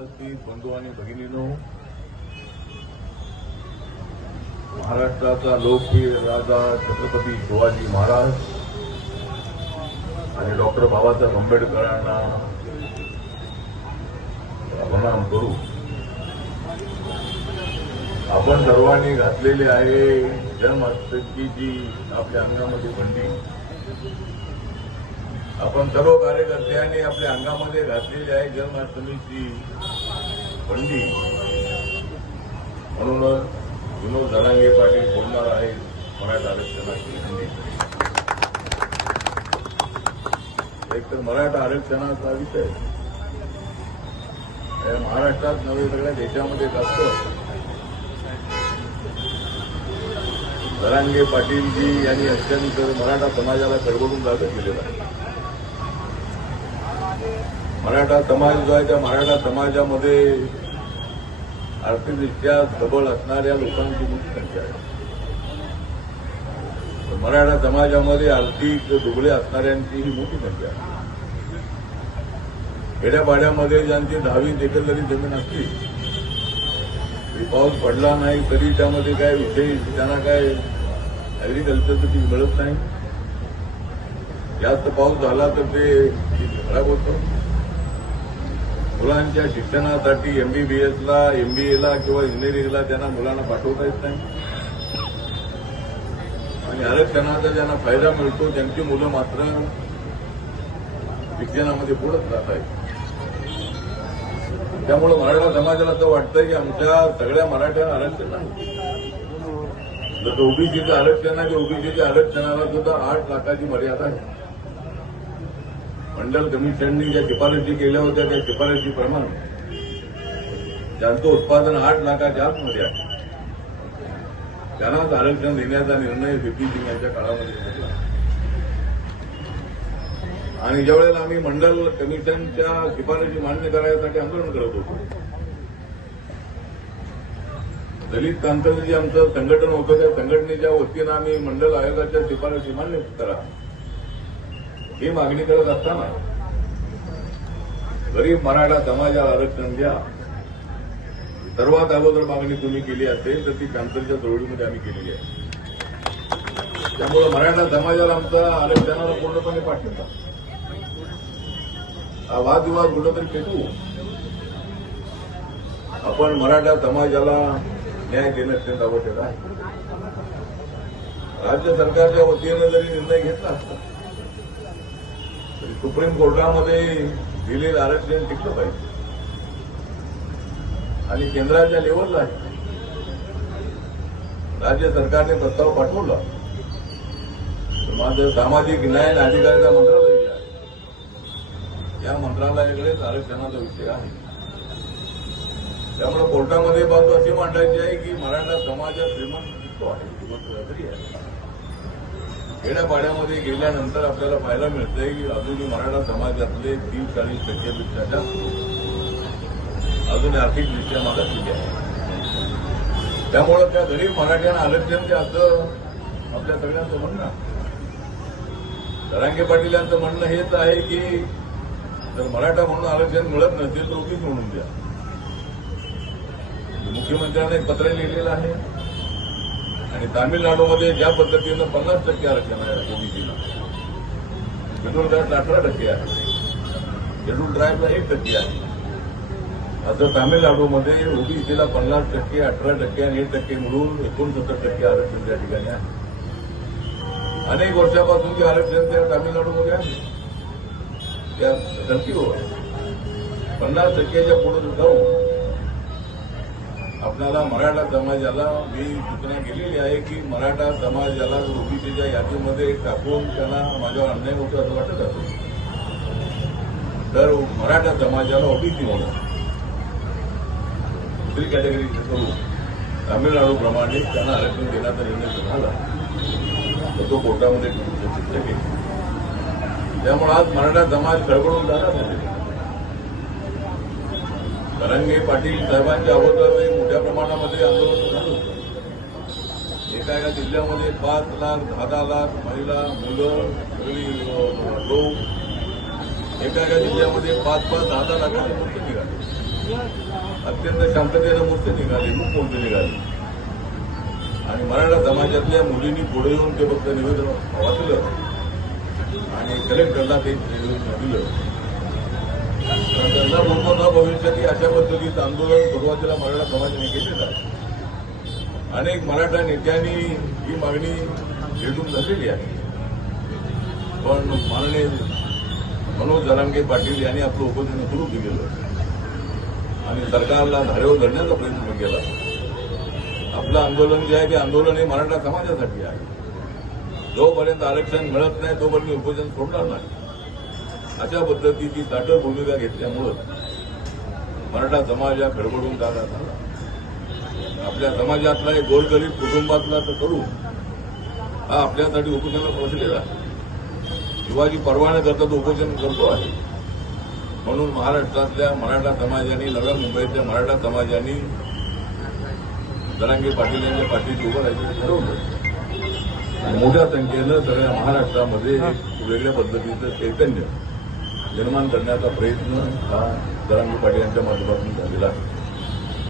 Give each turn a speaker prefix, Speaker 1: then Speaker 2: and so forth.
Speaker 1: उपस्थित बंधू आणि भगिनीनो महाराष्ट्राचा लोकप्रिय राजा छत्रपती शिवाजी महाराज आणि डॉक्टर बाबासाहेब आंबेडकरांना प्रणाम करू. आपण सर्वांनी घातलेली आहे जन्माष्टमीची आपल्या अंगामध्ये बंडी आपण सर्व कार्यकर्त्यांनी आपल्या अंगामध्ये घातलेली आहे जन्माष्टमीची पंडी म्हणूनच विनोद जरांगे पाटील बोलणार आहे मराठा आरक्षणाची बंदी एक तर मराठा आरक्षणाचा विषय. महाराष्ट्रात नव्हे सगळ्या देशामध्ये असतो. धरांगे जरांगे पाटीलजी यांनी अत्यंत मराठा समाजाला कडवडून जागा केलेला आहे. मराठा समाज जो आहे त्या मराठा समाजामध्ये आर्थिकदृष्ट्या सबळ असणाऱ्या लोकांची मोठी संख्या आहे. मराठा समाजामध्ये आर्थिक दुबळे असणाऱ्यांची ही मोठी संख्या आहे. खेड्यापाड्यामध्ये ज्यांची दहावी देखील जरी जमीन असली तरी पाऊस पडला नाही तरी त्यामध्ये काय विशेष त्यांना काय ऍग्रिकल्चरचं पीक मिळत नाही. जास्त पाऊस झाला तर ते खराब होतं. मुलांच्या शिक्षणासाठी एमबीबीएसला एमबीएला किंवा इंजिनिअरिंगला त्यांना मुलांना पाठवता येत नाही. आणि आरक्षणाचा ज्यांना फायदा मिळतो त्यांची मुलं मात्र शिक्षणामध्ये पुढेच जात आहेत. त्यामुळे मराठा समाजाला असं वाटतं की आमच्या सगळ्या मराठ्यांना आरक्षण नाही जसं ओबीसीचं आरक्षण आहे ओबीसीच्या आरक्षणाला सुद्धा आठ लाखाची मर्यादा आहे. मंडल कमिशननी ज्या शिफारशी केल्या होत्या त्या शिफारशीप्रमाणे ज्यांचं उत्पादन आठ लाखाच्या आतमध्ये आहे. त्यांनाच आरक्षण देण्याचा निर्णय व्हीपी सिंग यांच्या काळामध्ये घेतला. आणि ज्यावेळेला आम्ही मंडल कमिशनच्या शिफारशी मान्य करायसाठी आंदोलन करत होतो दलित क्रांतीचं जे आमचं संघटन होतं त्या संघटनेच्या वतीनं आम्ही मंडल आयोगाच्या शिफारशी मान्य करा. ही मागणी करत असताना गरीब मराठा समाजाला आरक्षण द्या. सर्वात अगोदर मागणी तुम्ही केली असेल तर ती कॅन्सरच्या जोडीमध्ये आम्ही केलेली आहे. त्यामुळे मराठा समाजाला आमचा आरक्षणाला पूर्णपणे पाठिंबा. हा वादविवाद कुठंतरी फेकू? आपण मराठा समाजाला न्याय देणं अत्यंत आवश्यक आहे. राज्य सरकारच्या वतीनं जरी निर्णय घेतला असता सुप्रीम कोर्टामध्ये दिलेलं आरक्षण टिकलं पाहिजे. आणि केंद्राच्या लेवलला आहे. राज्य सरकारने प्रस्ताव पाठवला. तर माझं सामाजिक न्याय आणि अधिकाराचा मंत्रालय जे आहे या मंत्रालयाकडेच आरक्षणाचा विषय आहे. त्यामुळे कोर्टामध्ये बाजू अशी मांडायची आहे की मराठा समाजात श्रीमंत दिसतो आहे श्रीमंत तरी आहे. खेड्यापाड्यामध्ये गेल्यानंतर आपल्याला पाहायला मिळतंय की अजूनही मराठा समाजातले तीस चाळीस टक्केपेक्षा जास्त अजून आर्थिकदृष्ट्या मागासलेली आहे त्यामुळं त्या गरीब मराठ्यांना आरक्षण ते असं आपल्या सगळ्यांचं म्हणणं. तरांगे पाटील यांचं म्हणणं हेच आहे की जर मराठा म्हणून आरक्षण मिळत नसेल तर ओबीसी म्हणून द्या. मुख्यमंत्र्यांना एक पत्र लिहिलेलं आहे. आणि तामिळनाडूमध्ये ज्या पद्धतीनं पन्नास टक्के आरक्षण आहे ओबीसीला शेड्यूल कास्टला अठरा टक्के आहे. शेड्यूल ट्राईबला एक टक्के आहे. असं तामिळनाडूमध्ये ओबीसीला पन्नास टक्के अठरा टक्के आणि एक टक्के मिळून एकोणसत्तर टक्के आरक्षण त्या ठिकाणी आहे. अनेक वर्षापासून जे आरक्षण त्या तामिळनाडूमध्ये आहे. त्या धर्तीवर पन्नास टक्क्याच्या पुढे जाऊन आपल्याला मराठा समाजाला मी सूचना केलेली आहे की मराठा समाजाला ओबीसीच्या यादीमध्ये टाकून त्यांना माझ्यावर अन्याय होतो असं वाटत असेल. तर मराठा समाजाला ओबीसी म्हणून. दुसरी कॅटेगरी करू तामिळनाडूप्रमाणे त्यांना आरक्षण देण्याचा निर्णय झाला. तर तो कोर्टामध्ये शिक्षा त्यामुळे आज मराठा समाज खळबळून झाला नाही पाटील साहेबांच्या अगोदर मोठ्या प्रमाणामध्ये आंदोलन झालं एका एका जिल्ह्यामध्ये पाच लाख दहा दहा लाख महिला मुलं सगळी लोक. एका एका जिल्ह्यामध्ये पाच पाच दहा दहा लाखांचे मृत्यू निघाली. अत्यंत शांततेनं मूर्ती निघाली मूक मूर्ती निघाली. आणि मराठा समाजातल्या मुलींनी पुढे येऊन ते फक्त निवेदन वाचलं आणि कलेक्टरला ते निवेदन दिलं. त्यांना बोलतो न भविष्यात अशा पद्धतीचं आंदोलन सुरुवातीला मराठा समाजाने केलेलं आहे. अनेक मराठा नेत्यांनी ही मागणी भेटून झालेली आहे. पण माननीय मनोज जरांगे पाटील यांनी आपलं उपोषण सुरू केलेलं आणि सरकारला धारेवर धरण्याचा प्रयत्न केला. आपलं आंदोलन जे आहे ते आंदोलन हे मराठा समाजासाठी आहे. जोपर्यंत आरक्षण मिळत नाही तोपर्यंत उपोषण सोडणार नाही. अशा पद्धतीची ताटळ भूमिका घेतल्यामुळं मराठा समाज हा खडबडून जागा झाला आपल्या समाजातला एक गोरगरीब कुटुंबातला तर तरुण हा आपल्यासाठी उपोषणाला पोहोचलेला आहे. शिवाजी परवाना करता तो उपोषण करतो आहे. म्हणून महाराष्ट्रातल्या मराठा समाजाने नव्या मुंबईतल्या मराठा समाजाने जरांगे पाटील यांच्या पाठीशी उभं राहायचं ठरवलं. मोठ्या संख्येनं सगळ्या महाराष्ट्रामध्ये वेगळ्या पद्धतीचं चैतन्य निर्माण करण्याचा प्रयत्न हा जरांगे पाटील यांच्या माध्यमातून झालेला आहे.